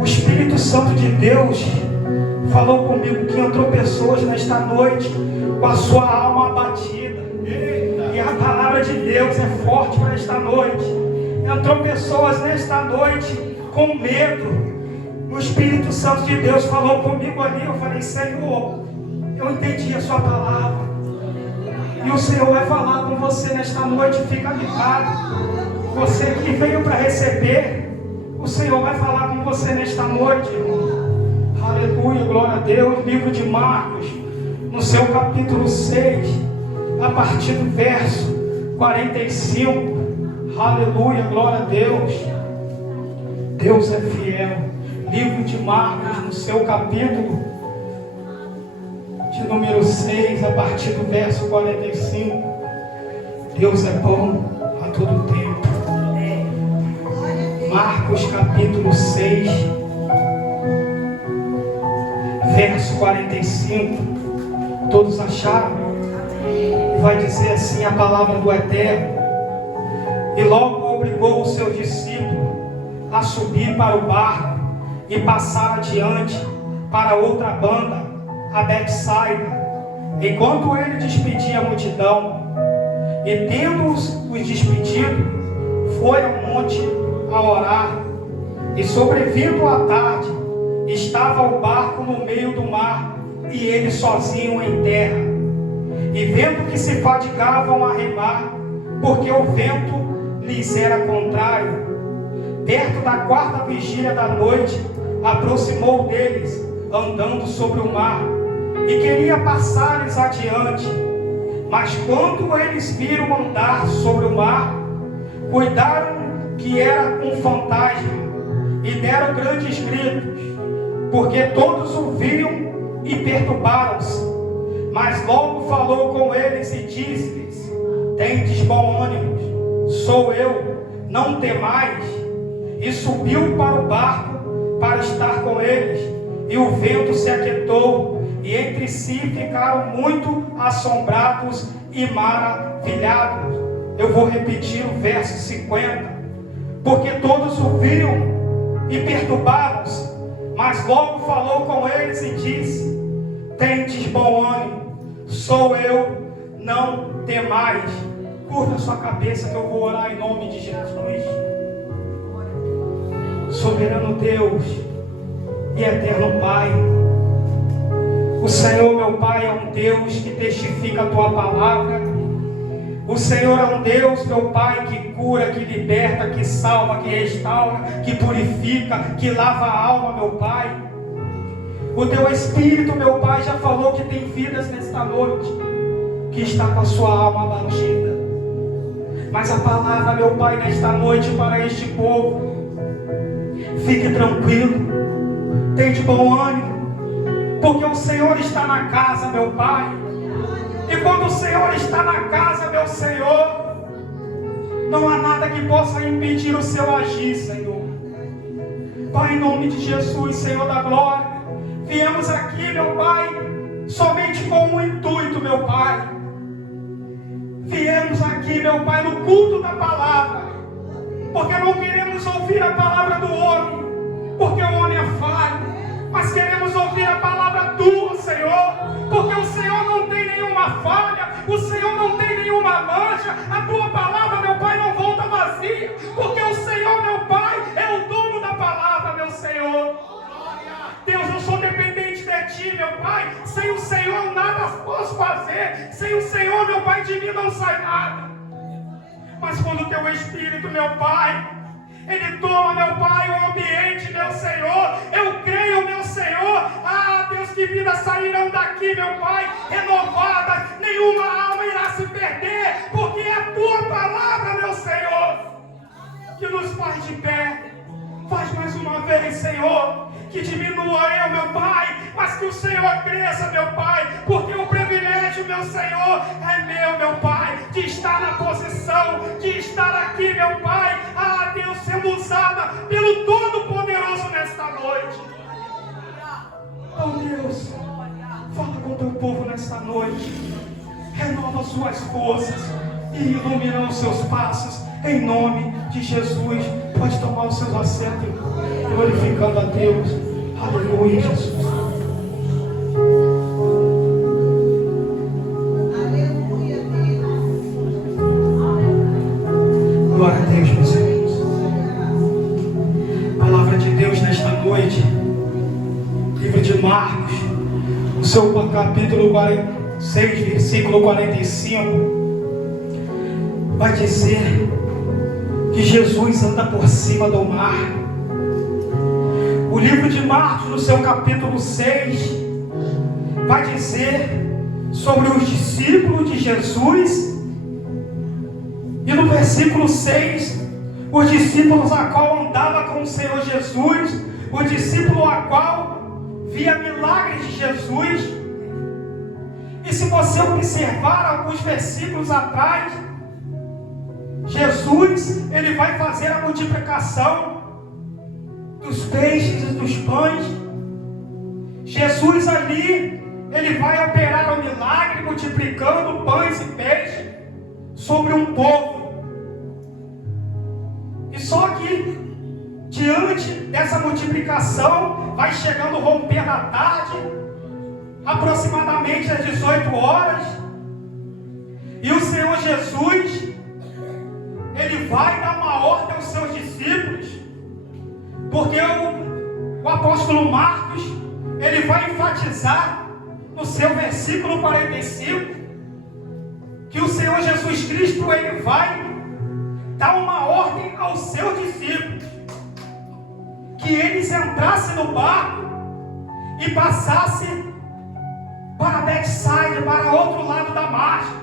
O Espírito Santo de Deus falou comigo que entrou pessoas nesta noite com a sua alma abatida. E a palavra de Deus é forte para esta noite. Entrou pessoas nesta noite com medo. O Espírito Santo de Deus falou comigo ali. Eu falei: Senhor, eu entendi a sua palavra. E o Senhor vai falar com você nesta noite. Fica ligado. Você que veio para receber, o Senhor vai falar com você nesta noite, irmão. Aleluia, glória a Deus. Livro de Marcos, no seu capítulo 6, a partir do verso 45. Aleluia, glória a Deus. Deus é fiel. Livro de Marcos, no seu capítulo de número 6, a partir do verso 45. Deus é bom a todo tempo. Marcos capítulo 6, verso 45. Todos acharam? Vai dizer assim a palavra do Eterno: e logo obrigou o seu discípulo a subir para o barco e passar adiante para outra banda, a Betsaida. Enquanto ele despedia a multidão, e tendo-os despedido, foi ao monte a orar. E sobrevindo a tarde, estava o barco no meio do mar, e ele sozinho em terra. E vendo que se fadigavam a remar, porque o vento lhes era contrário, perto da quarta vigília da noite, aproximou deles, andando sobre o mar, e queria passar-lhes adiante. Mas quando eles viram andar sobre o mar, cuidaram que era um fantasma, e deram grandes gritos, porque todos o viam e perturbaram-se. Mas logo falou com eles e disse-lhes: tendes bom ânimo, sou eu, não temais. E subiu para o barco para estar com eles, e o vento se aquietou, e entre si ficaram muito assombrados e maravilhados. Eu vou repetir o verso 50. Porque todos o viam e perturbaram-se, mas logo falou com eles e disse: tendes bom ânimo, sou eu, não temais. Curva a sua cabeça que eu vou orar em nome de Jesus. Soberano Deus e eterno Pai, o Senhor, meu Pai, é um Deus que testifica a Tua palavra. O Senhor é um Deus, meu Pai, que cura, que liberta, que salva, que restaura, que purifica, que lava a alma, meu Pai. O Teu Espírito, meu Pai, já falou que tem vidas nesta noite, que está com a sua alma abatida. Mas a palavra, meu Pai, nesta noite para este povo: fique tranquilo, tenha bom ânimo, porque o Senhor está na casa, meu Pai. E quando o Senhor está na casa, meu Senhor, não há nada que possa impedir o seu agir, Senhor. Pai, em nome de Jesus, Senhor da glória, viemos aqui, meu Pai, somente com um intuito, meu Pai. Viemos aqui, meu Pai, no culto da palavra, porque não queremos ouvir a palavra do homem, porque o homem é falho, mas queremos ouvir a palavra Tua, Senhor, porque o Senhor não tem nenhuma falha, o Senhor não tem nenhuma mancha. A Tua palavra, meu Pai, não volta vazia, porque o Senhor, meu Pai, é o dono da palavra, meu Senhor. Deus, eu sou dependente de Ti, meu Pai. Sem o Senhor nada posso fazer. Sem o Senhor, meu Pai, de mim não sai nada. Mas quando o Teu Espírito, meu Pai, Ele toma, meu Pai, o ambiente, meu Senhor, eu creio, meu Senhor, Deus, que vidas sairão daqui, meu Pai, renovadas, nenhuma alma irá se perder, porque é a Tua palavra, meu Senhor, que nos faz de pé. Faz mais uma vez, Senhor, que diminua eu, meu Pai, mas que o Senhor cresça, meu Pai, porque o privilégio, meu Senhor, é meu Pai, de estar na posição, de estar aqui, meu Pai, Deus, sendo usada pelo Todo-Poderoso nesta noite. Oh, Deus, fala com o Teu povo nesta noite, renova suas forças e ilumina os seus passos, em nome de Jesus. Pode tomar os seus assentos, glorificando a Deus. Aleluia, Jesus. Glória a Deus, meus irmãos. Palavra de Deus nesta noite. Livro de Marcos, o seu capítulo 6, versículo 45. Vai dizer que Jesus anda por cima do mar. O livro de Marcos, no seu capítulo 6, vai dizer sobre os discípulos de Jesus. E no versículo 6, os discípulos a qual andava com o Senhor Jesus, o discípulo a qual via milagres de Jesus. E se você observar alguns versículos atrás, Jesus, ele vai fazer a multiplicação dos peixes e dos pães. Jesus ali, ele vai operar o milagre, multiplicando pães e peixes sobre um povo. E só que, diante dessa multiplicação, vai chegando o romper da tarde, aproximadamente às 18 horas, e o Senhor Jesus, ele vai dar uma ordem aos seus discípulos, porque o apóstolo Marcos, ele vai enfatizar no seu versículo 45, que o Senhor Jesus Cristo, ele vai dar uma ordem aos seus discípulos, que eles entrassem no barco e passassem para Betsaida, para outro lado da margem.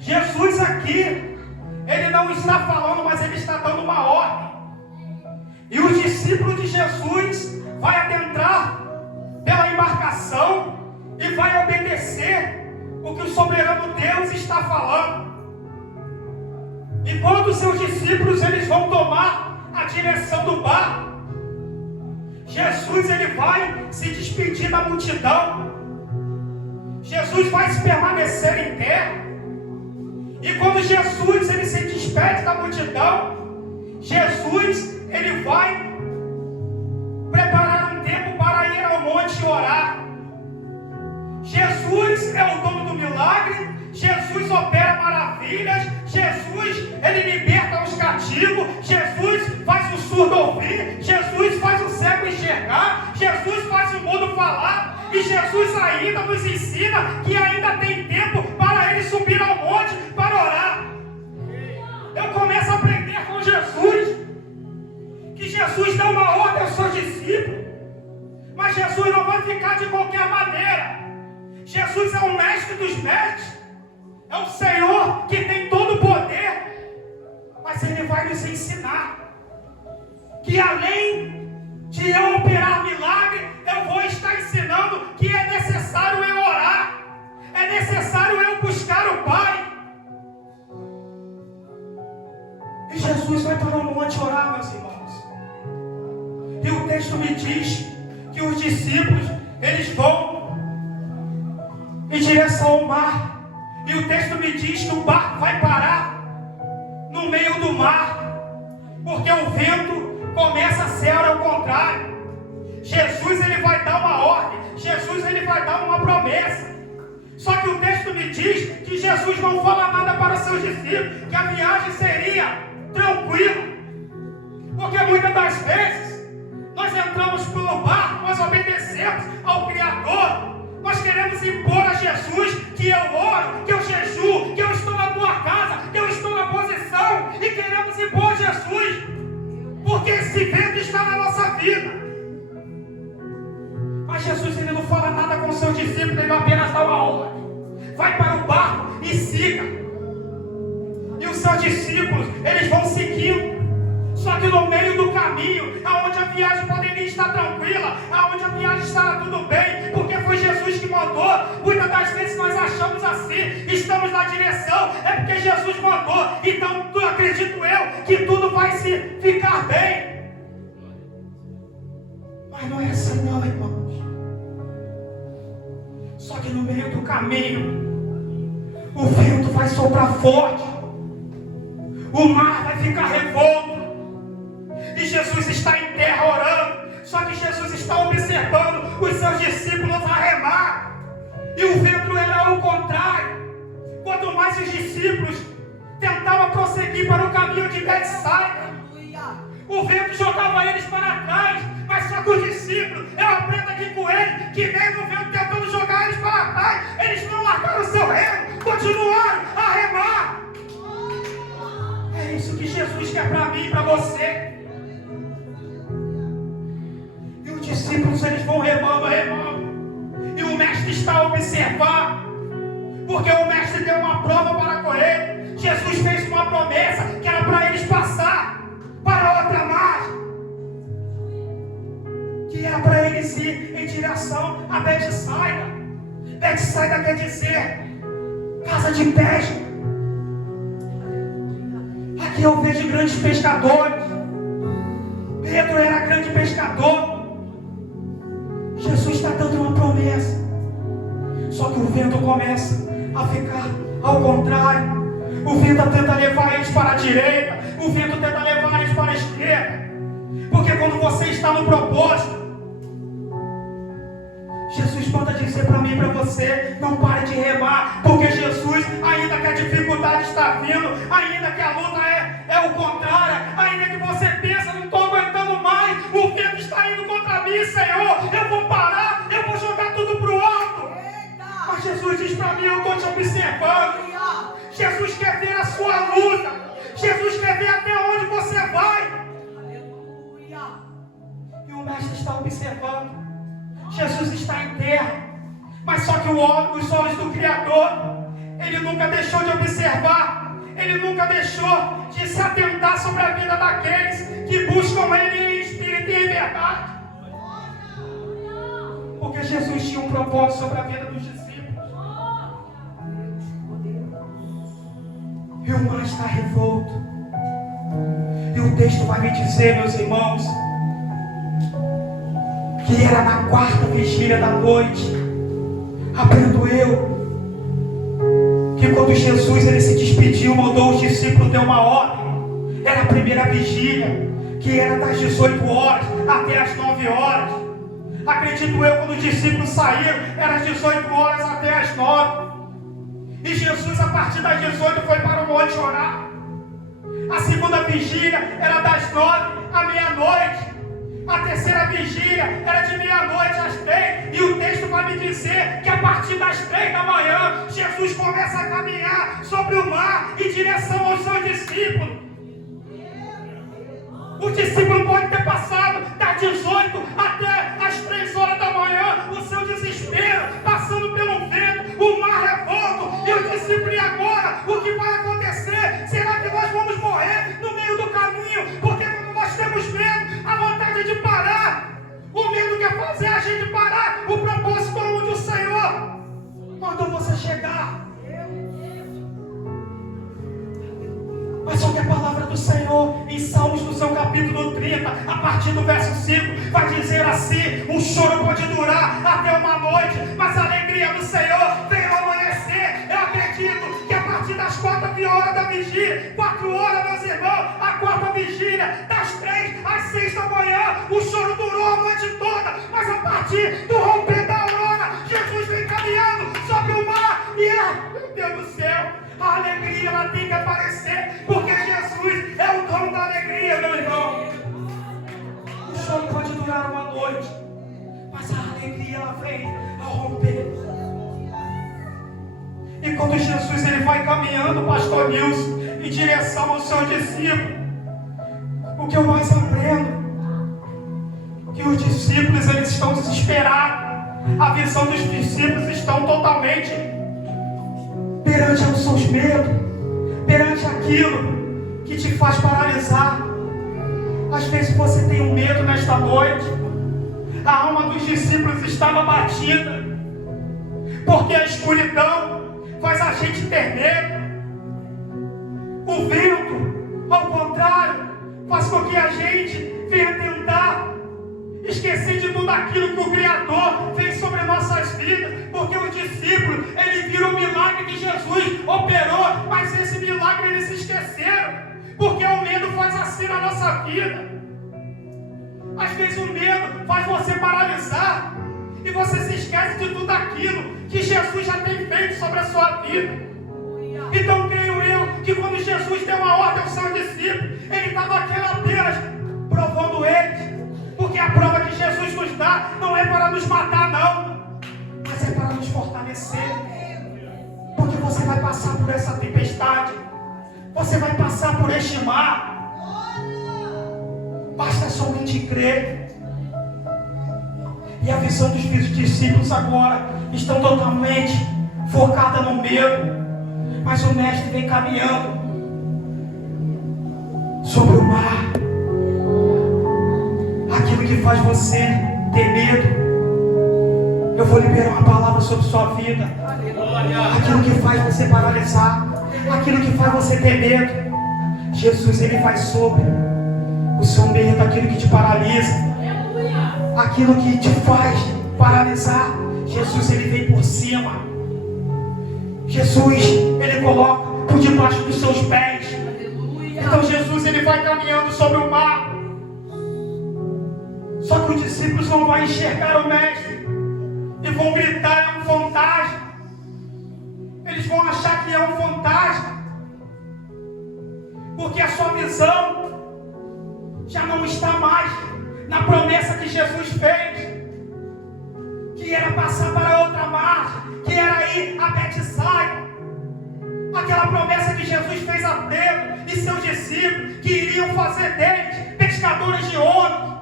Jesus aqui, ele não está falando, mas ele está dando uma ordem. E os discípulos de Jesus vai adentrar pela embarcação e vai obedecer o que o soberano Deus está falando. E quando os seus discípulos, eles vão tomar a direção do barco, Jesus, ele vai se despedir da multidão. Jesus vai se permanecer em terra. E quando Jesus, ele se despede da multidão, Jesus, ele vai preparar um tempo para ir ao monte e orar. Jesus é o dono do milagre. Jesus opera maravilhas. Jesus, ele liberta os cativos. Jesus faz o surdo ouvir. Jesus faz o cego enxergar. Jesus faz o mudo falar. E Jesus ainda nos ensina que ainda tem tempo para ele subir ao monte para orar. Eu começo a aprender com Jesus que Jesus dá uma ordem aos seus discípulos, mas Jesus não vai ficar de qualquer maneira. Jesus é o mestre dos mestres, é o Senhor que tem todo o poder, mas ele vai nos ensinar que além de eu operar milagre, eu vou estar ensinando que é necessário eu orar, é necessário eu buscar o Pai. E Jesus vai para o monte orar, meus irmãos. E o texto me diz que os discípulos, eles vão em direção ao mar. E o texto me diz que o barco vai parar no meio do mar, porque o vento começa a ser ao contrário. Jesus, ele vai dar uma ordem. Jesus, ele vai dar uma promessa. Só que o texto me diz que Jesus não fala nada para seus discípulos, que a viagem seria tranquila. Porque muitas das vezes nós entramos pelo barco, nós obedecemos ao Criador. Nós queremos impor a Jesus que eu oro, que eu jejuo, que eu estou na tua casa, que eu estou na posição, e queremos impor a Jesus, porque esse vento está na nossa vida. Mas Jesus, ele não fala nada com os seus discípulos, ele apenas dá uma ordem. Vai para o barco e siga. E os seus discípulos, eles vão seguindo. Só que no meio do caminho, aonde a viagem poderia estar tranquila, aonde a viagem estará tudo bem, porque foi Jesus que mandou. Muitas das vezes nós achamos assim, estamos na direção, é porque Jesus mandou. Então acredito eu que tudo vai se ficar bem. Mas não é assim não, irmãos. Só que no meio do caminho, o vento vai soprar forte, o mar vai ficar revolto, Jesus está em terra orando. Só que Jesus está observando os seus discípulos a remar. E o vento era o contrário. Quanto mais os discípulos tentavam prosseguir para o caminho de Betsaida, o vento jogava eles para trás. Mas só que os discípulos, eu aprendo aqui com eles, que mesmo o vento tentando jogar eles para trás, eles não largaram o seu remo, continuaram a remar. É isso que Jesus quer para mim e para você. E os discípulos, eles vão remando. E o mestre está a observar, porque o mestre deu uma prova para com ele. Jesus fez uma promessa que era para eles passar para outra margem, que era para eles ir em direção a Betsaida. Betsaida quer dizer casa de pesca. Aqui eu vejo grandes pescadores. Pedro era grande pescador. Jesus está dando uma promessa. Só que o vento começa a ficar ao contrário. O vento tenta levar eles para a direita. O vento tenta levar eles para a esquerda. Porque quando você está no propósito, Jesus manda dizer para mim e para você: não pare de remar. Porque Jesus, ainda que a dificuldade está vindo, ainda que a luta é o contrário, ainda que você pensa, não estou aguentando mais, o vento está indo contra mim, Senhor, eu vou parar, eu vou jogar tudo para o alto. Mas Jesus diz para mim: eu estou te observando. Jesus quer ver a sua luta. Jesus quer ver até onde você vai. E o mestre está observando. Jesus está em terra, mas só que os olhos do Criador, ele nunca deixou de observar, ele nunca deixou de se atentar sobre a vida daqueles que buscam ele em espírito e em verdade. Porque Jesus tinha um propósito sobre a vida dos discípulos. E o mar está revolto. E o texto vai me dizer, meus irmãos, que era na quarta vigília da noite. Aprendo eu que quando Jesus ele se despediu, mandou os discípulos, deu uma ordem. Era a primeira vigília, que era das 18 horas até as 9 horas. Acredito eu, quando os discípulos saíram, era das 18 horas até as 9. E Jesus, a partir das 18, foi para o monte orar. A segunda vigília era das 9 à meia-noite. A terceira vigília era de meia-noite às 3. E o texto vai me dizer que a partir das 3 da manhã, Jesus começa a caminhar sobre o mar em direção aos seus discípulos. Os discípulos podem ter passado das 18 até as 3 horas da manhã, o seu desespero, passando pelo vento, o mar revolto. E os discípulos: e agora? O que vai acontecer? Será que nós vamos morrer no meio do caminho? Porque quando nós temos medo, a vontade é de parar. O medo quer fazer a gente parar o propósito onde o Senhor mandou você chegar. Mas só que a palavra do Senhor, em Salmos, no seu capítulo 30, a partir do verso 5, vai dizer assim: um choro pode durar até uma noite, mas a alegria do Senhor vem ao amanhecer. Eu acredito que a partir das 4 horas da vigília, 4 horas, meus irmãos, a quarta vigília, das 3 às 6 da manhã, o choro durou a noite toda, mas a partir do romper da aurora, Jesus vem caminhando sobre o mar, e meu Deus do céu, a alegria ela tem que aparecer, porque Jesus é o dono da alegria, meu irmão. O choro pode durar uma noite, mas a alegria ela vem ao romper. E quando Jesus ele vai caminhando, pastor Nilson, em direção ao seu discípulo, o que eu mais aprendo, que os discípulos eles estão desesperados. A visão dos discípulos estão totalmente perante aos seus medos, perante aquilo que te faz paralisar. Às vezes você tem um medo nesta noite. A alma dos discípulos estava batida, porque a escuridão faz a gente ter medo. O vento, ao contrário, faz com que a gente venha tentar esquecer de tudo aquilo que o Criador fez sobre nossas vidas, porque os discípulos, eles viram o milagre que Jesus operou, mas esse milagre eles se esqueceram, porque o medo faz assim na nossa vida. Às vezes o medo faz você paralisar e você se esquece de tudo aquilo que Jesus já tem feito sobre a sua vida. Então creio eu que quando Jesus deu uma ordem aos seus discípulos, ele estava apenas provando eles, porque a prova que Jesus nos dá não é para nos matar não, mas é para nos fortalecer. Porque você vai passar por essa tempestade, você vai passar por este mar. Basta somente crer. E a visão dos discípulos agora estão totalmente focada no medo. Mas o mestre vem caminhando sobre o mar. Aquilo que faz você ter medo, eu vou liberar uma palavra sobre sua vida. Aquilo que faz você paralisar, aquilo que faz você ter medo, Jesus, ele vai sobre o seu medo, aquilo que te paralisa, aquilo que te faz paralisar, Jesus, ele vem por cima. Jesus, ele coloca por debaixo dos seus pés. Então Jesus, ele vai caminhando sobre o mar. Só que os discípulos não vão enxergar o mestre e vão gritar: é um fantasma. Eles vão achar que é um fantasma, porque a sua visão já não está mais na promessa que Jesus fez, que era passar para outra margem, que era ir a Betsaida. Aquela promessa que Jesus fez a Pedro e seus discípulos, que iriam fazer deles pescadores de homens.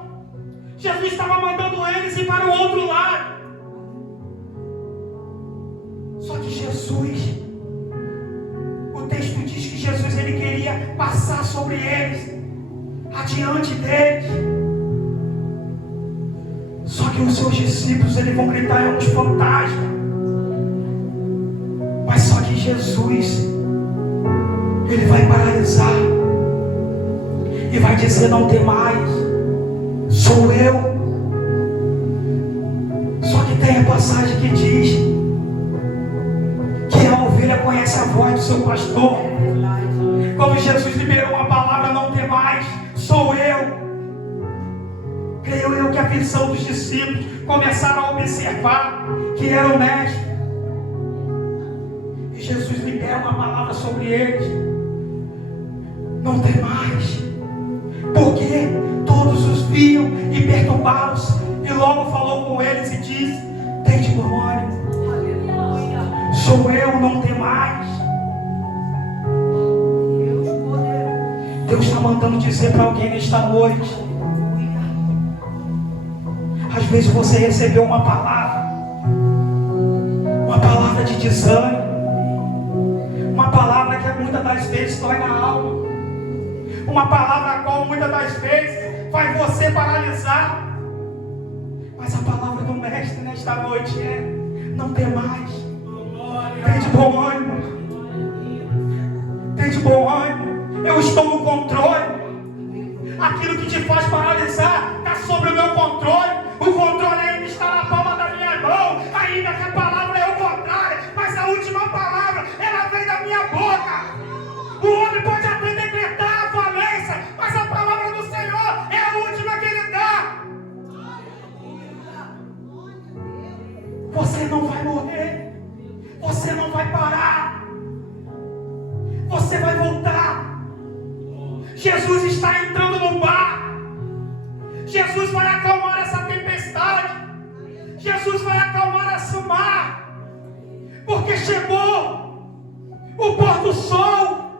Jesus estava mandando eles ir para o outro lado. Só que Jesus, o texto diz que Jesus, ele queria passar sobre eles, adiante deles. Só que os seus discípulos, eles vão gritar: é uns fantasmas. Mas só que Jesus, ele vai paralisar e vai dizer: não tem mais, sou eu. Só que tem a passagem que diz que a ovelha conhece a voz do seu pastor. Quando Jesus liberou uma palavra: não tem mais, sou eu. Creio eu que a visão dos discípulos começaram a observar que era o mestre. E Jesus libera uma palavra sobre eles: não tem mais. Porque todos os viam e perturbaram-se. E logo falou com eles e disse: tem de bom ânimo, sou eu, não tem mais. Deus está mandando dizer para alguém nesta noite. Às vezes você recebeu uma palavra de desânimo, uma palavra que muitas das vezes dói na alma, uma palavra a qual muitas das vezes faz você paralisar. Mas a palavra do mestre nesta noite é: não tem mais, tem de bom ânimo, tem de bom ânimo, eu estou no controle. Aquilo que te faz paralisar está sobre o meu controle. O controle ainda está na palma da minha mão. Ainda que a palavra é o contrário, mas a última palavra, ela vem da minha boca. O homem pode até decretar a falência, mas a palavra do Senhor é a última que ele dá. Você não vai morrer, você não vai parar, você vai voltar. Jesus está entrando no bar. Jesus vai acalmar essa tempestade. Jesus vai acalmar esse mar. Porque chegou o pôr do sol.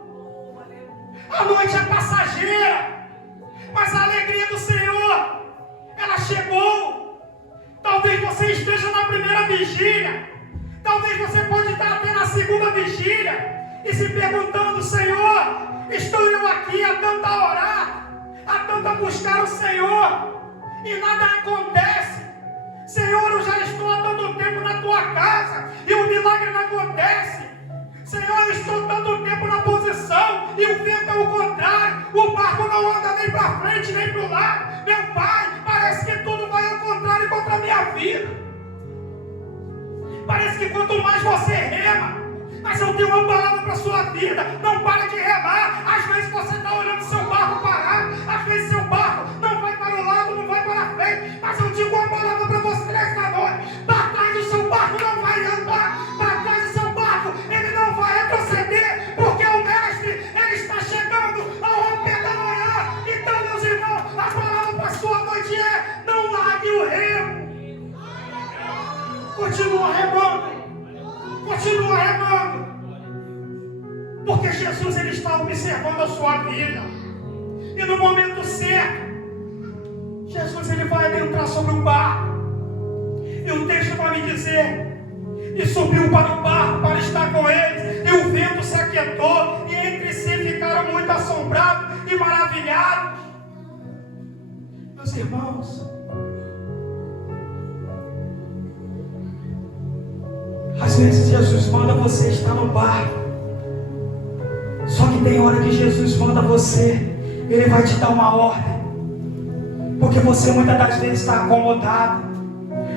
A noite é passageira, mas a alegria do Senhor, ela chegou. Talvez você esteja na primeira vigília, talvez você pode estar até na segunda vigília e se perguntando: Senhor, estou eu aqui há tanto a orar, há tanto a buscar o Senhor, e nada acontece. Senhor, eu já estou há tanto tempo na tua casa e o milagre não acontece. Senhor, eu estou tanto tempo na posição e o vento é o contrário, o barco não anda nem para frente nem para o lado. Meu Pai, parece que tudo vai ao contrário contra a minha vida. Parece que quanto mais você rema, mas eu tenho uma palavra para a sua vida: não para de remar. Às vezes você está olhando seu barco parar, às vezes seu barco não vai para o lado, não vai para Continua remando. Continua remando. Porque Jesus, ele está observando a sua vida. E no momento certo, Jesus, ele vai adentrar sobre o barco. E o texto vai me dizer: e subiu para o barco para estar com eles. E o vento se aquietou. E entre si ficaram muito assombrados e maravilhados. Meus irmãos, às vezes Jesus manda você estar no barco. Só que tem hora que Jesus manda você, Ele vai te dar uma ordem. Porque você muitas das vezes está acomodado.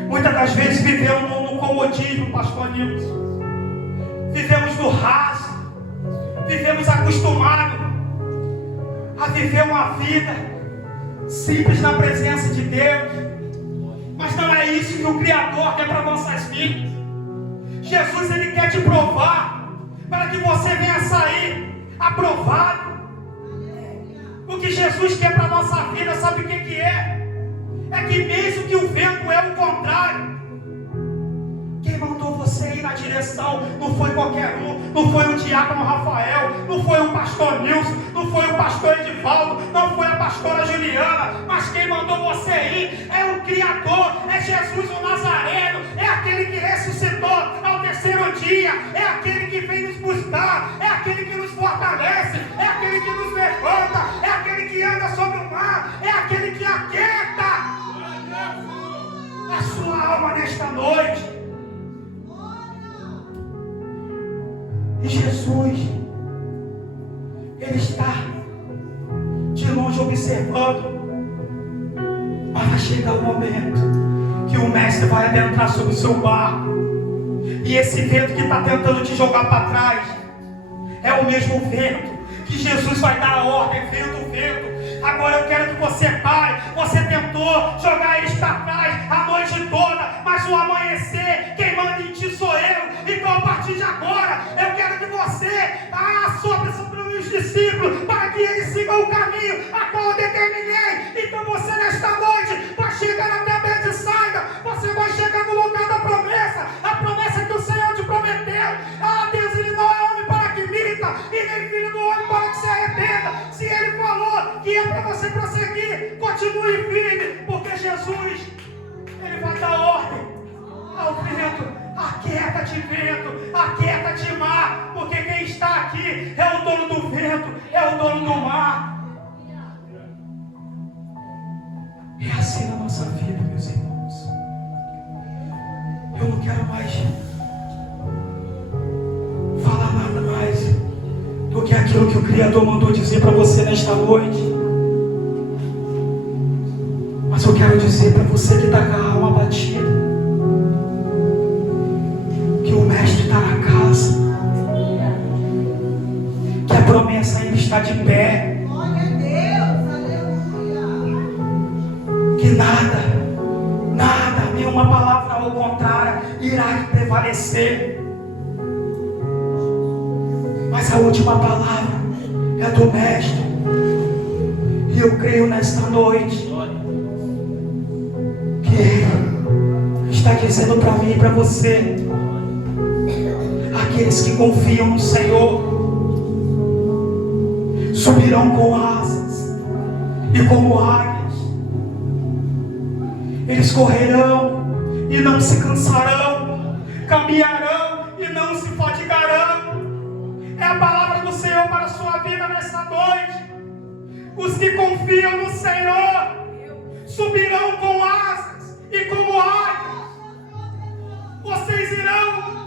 Muitas das vezes viveu no comodismo, pastor Nilson. Vivemos no raso. Vivemos acostumados a viver uma vida simples na presença de Deus. Mas não é isso que o Criador quer para nossas vidas. Jesus, ele quer te provar, para que você venha sair aprovado. O que Jesus quer para a nossa vida, sabe o que é? É que mesmo que o vento é o contrário, quem mandou você ir na direção não foi qualquer um, não foi o diácono Rafael, não foi o pastor Nilson, não foi o pastor Edivaldo, não foi a pastora Juliana, mas quem mandou você ir é o Criador, é Jesus o Nazareno, é aquele que ressuscitou ao terceiro dia, é aquele que vem nos buscar, é aquele que nos fortalece, é aquele que nos levanta, é aquele que anda sobre o mar, é aquele que aquieta a sua alma nesta noite. E Jesus, Ele está de longe observando. Mas vai chegar o momento que o mestre vai adentrar sobre o seu barco. E esse vento que está tentando te jogar para trás é o mesmo vento que Jesus vai dar a ordem: vento, vento. Agora eu quero que você pare. Você tentou jogar eles para trás a noite toda, mas o amanhecer, quem manda em ti sou eu. Então a partir de agora, eu quero que você sobre os discípulos, para que eles sigam o caminho a qual eu determinei. Então você nesta noite vai chegar até Betsaida. Você vai chegar no lugar da promessa. A promessa que o Senhor te prometeu. Deus, Ele não é homem para que minta, e nem filho do homem para que se arrependa. Se Ele falou que é para você prosseguir, continue firme, porque Jesus, Ele vai dar ordem ao vento: aquieta-te, vento, aquieta-te, mar, porque quem está aqui é o dono do vento, é o dono do mar. É assim na nossa vida, meus irmãos. Eu não quero mais falar nada mais do que aquilo que o Criador mandou dizer para você nesta noite. Mas eu quero dizer para você que está com a alma batida, que o Mestre está na casa, que a promessa ainda está de pé. Glória a Deus, aleluia. Que nada, nenhuma palavra ao contrário irá prevalecer. Mas a última palavra é do Mestre. E eu creio nesta noite que Ele está dizendo para mim e para você: aqueles que confiam no Senhor subirão com asas e como águias. Eles correrão e não se cansarão, caminharão e não se fatigarão. É a palavra do Senhor para a sua vida nessa noite. Os que confiam no Senhor subirão com asas e como águias. Vocês irão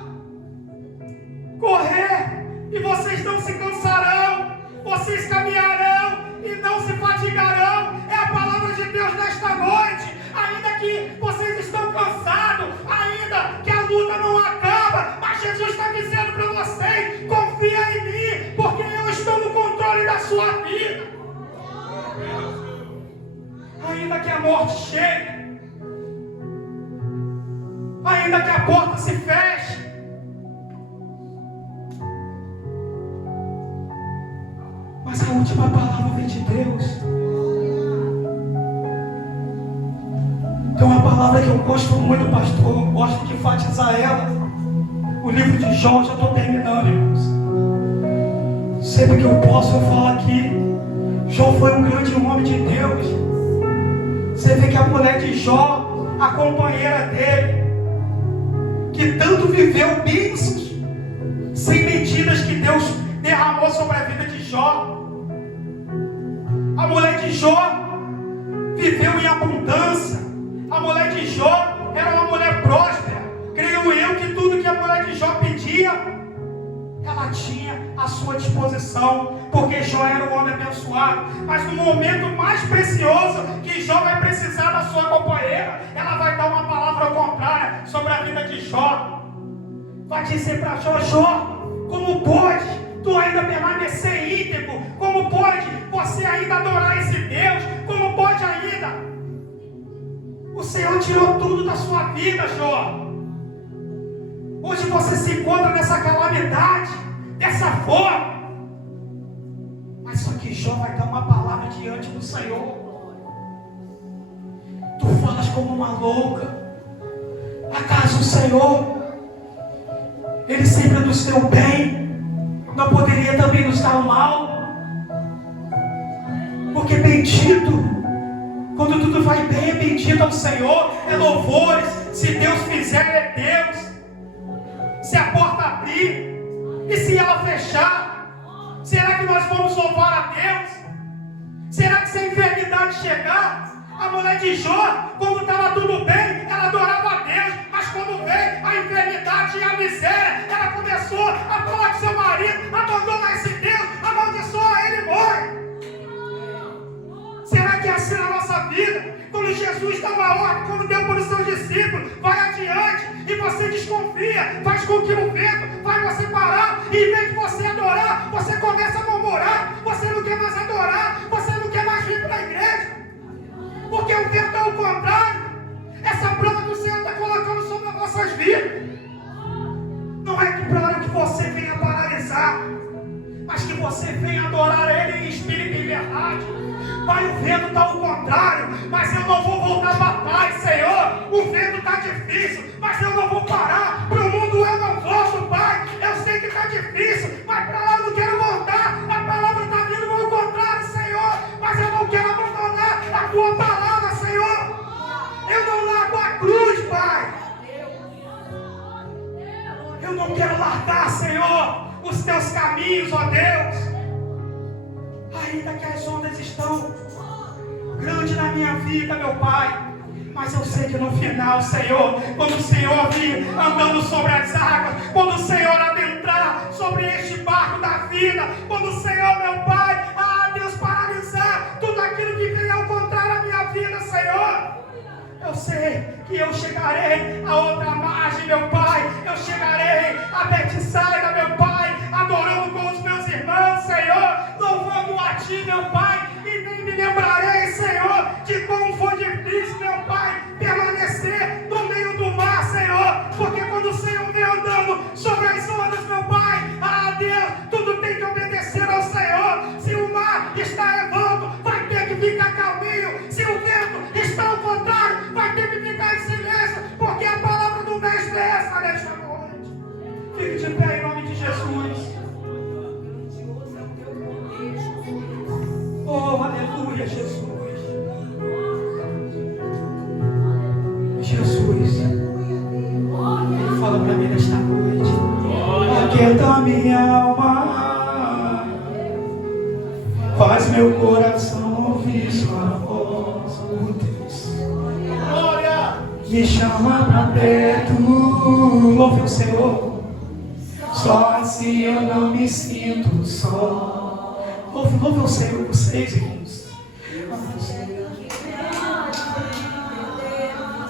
correr e vocês não se cansarão. Vocês caminharão e não se fatigarão. É a palavra de Deus nesta noite. Ainda que vocês estão cansados, ainda que a luta não acaba, mas Jesus está dizendo para vocês: confia em mim, porque eu estou no controle da sua vida. Ainda que a morte chegue, ainda que a porta se feche, mas a última palavra vem de Deus. Tem uma palavra que eu gosto muito, pastor, eu gosto de enfatizar ela. O livro de Jó, já estou terminando, irmãos. Sempre que eu posso, eu falo aqui. Jó foi um grande homem de Deus. Você vê que a mulher de Jó, a companheira dele, que tanto viveu bênçãos sem medidas que Deus derramou sobre a vida de Jó. A mulher de Jó viveu em abundância. A mulher de Jó era uma mulher próspera. Creio eu que tudo que a mulher de Jó pedia, ela tinha à sua disposição, porque Jó era um homem abençoado. Mas no momento mais precioso que Jó vai precisar da sua companheira, ela vai dar uma palavra contrária sobre a vida de Jó. Vai dizer para Jó: Jó, como pode tu ainda permanecer íntegro? Como pode você ainda adorar esse Deus? Como pode ainda? O Senhor tirou tudo da sua vida, Jó. Hoje você se encontra nessa calamidade, dessa forma. Mas só que Jó vai dar uma palavra diante do Senhor. Tu falas como uma louca. Acaso o Senhor, Ele sempre nos deu bem, não poderia também nos dar o mal? Porque bendito, quando tudo vai bem, é bendito ao Senhor, é louvores. Se Deus fizer, é Deus. Se a porta abrir, e se ela fechar, será que nós vamos louvar a Deus? Será que se a enfermidade chegar, a mulher de Jó, quando estava tudo bem, ela adorava a Deus, mas quando veio a enfermidade e a miséria, ela começou a falar com seu marido: abandona esse Deus, amaldiçoa ele e morre. Será que é assim na nossa vida? Quando Jesus dá uma ordem, como deu para os seus discípulos, vai adiante e você desconfia, faz com que o vento vai você parar, e em vez de você adorar, você começa a murmurar, você não quer mais adorar, você não quer mais vir para a igreja, porque o vento é o contrário. Essa prova que o Senhor está colocando sobre as nossas vidas não é para que você venha paralisar, mas que você venha adorar Ele em espírito e em verdade. Pai, o vento está ao contrário, mas eu não vou voltar para trás, Senhor. O vento está difícil, mas eu não vou parar. Para o mundo eu não volto, Pai. Eu sei que está difícil, mas para lá eu não quero voltar. A palavra está vindo ao contrário, Senhor, mas eu não quero abandonar a Tua palavra, Senhor. Eu não largo a cruz, Pai. Eu não quero largar, Senhor, os Teus caminhos, ó Deus. Ainda que as ondas estão grandes na minha vida, meu Pai, mas eu sei que no final, Senhor, quando o Senhor vir andando sobre as águas, quando o Senhor adentrar sobre este barco da vida, quando o Senhor, meu Pai, Deus, paralisar tudo aquilo que vem ao contrário da minha vida, Senhor, eu sei que eu chegarei a outra margem, meu Pai. Eu chegarei a Betsaida, meu Pai, adorando com os meus irmãos, Senhor, louvando a Ti, meu Pai, e nem me lembrarei, Senhor, de como foi difícil, meu Pai, permanecer no meio do mar, Senhor, porque quando o Senhor vem andando sobre as ondas, meu Pai, Deus, tudo tem que obedecer ao Senhor. Se o mar está revolto, vai ter que ficar calminho. Se o vento está ao contrário, vai ter que ficar em silêncio, porque a palavra do Mestre é essa nesta noite. Fique de pé em nome de Jesus. Oh, aleluia, Jesus. Jesus, Ele fala para mim nesta noite: aquieta minha alma, faz meu coração ouvir sua voz, oh Deus. Me chama pra perto, louve o Senhor. Só assim eu não me sinto só. Louve o Senhor, vocês, irmãos.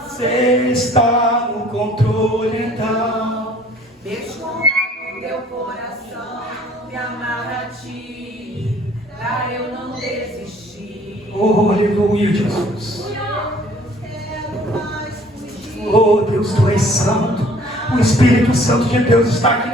Você está no controle, então deixa o teu coração me amarra a Ti, pra eu não desistir. Oh, aleluia, Jesus. Oh, Deus, Tu és santo. O Espírito Santo de Deus está aqui.